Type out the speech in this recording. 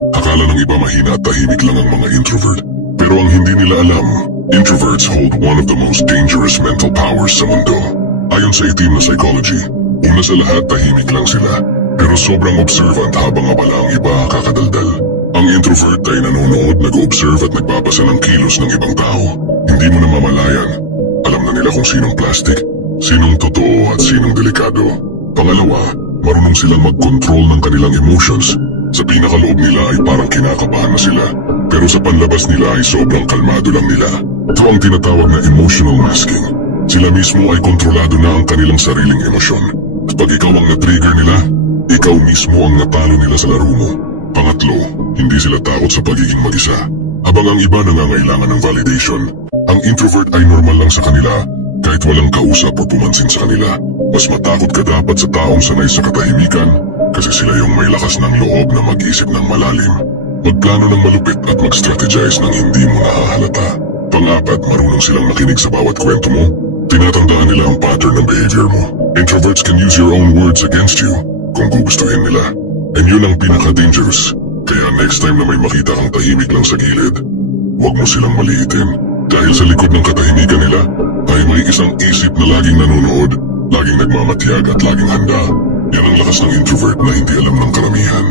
Akala ng iba mahina at tahimik lang ang mga introvert. Pero ang hindi nila alam, introverts hold one of the most dangerous mental powers sa mundo. Ayon sa itim na psychology, una sa lahat tahimik lang sila. Pero sobrang observant habang abala ang iba kakadaldal. Ang introvert ay nanonood, nag-observe at nagbabasa ng kilos ng ibang tao. Hindi mo namamalayan. Alam na nila kung sinong plastic, sinong totoo at sinong delikado. Pangalawa, marunong silang mag-control ng kanilang emotions. Sa pinakaloob nila ay parang kinakabahan na sila, pero sa panlabas nila ay sobrang kalmado lang nila. Ito ang tinatawag na emotional masking. Sila mismo ay kontrolado na ang kanilang sariling emosyon. At pag ikaw ang na-trigger nila, ikaw mismo ang natalo nila sa laro mo. Pangatlo, hindi sila takot sa pagiging mag-isa. Habang ang iba nangangailangan ng validation, ang introvert ay normal lang sa kanila kahit walang kausap o pumansin sa kanila. Mas matakot ka dapat sa taong sanay sa katahimikan kasi sila yung may lakas ng loob na mag-isip ng malalim, magplano ng malupit at mag-strategize ng hindi mo nahahalata. Pang-apat, marunong silang makinig sa bawat kwento mo. Tinatandaan nila ang pattern ng behavior mo. Introverts can use your own words against you kung gugustuhin nila. And yun ang pinaka-dangerous. Kaya next time na may makita kang tahimik lang sa gilid, huwag mo silang maliitin. Dahil sa likod ng katahimikan nila, ay may isang isip na laging nanonood, laging nagmamatiyag at laging handa. Yan ang lakas ng introvert na hindi alam ng karamihan.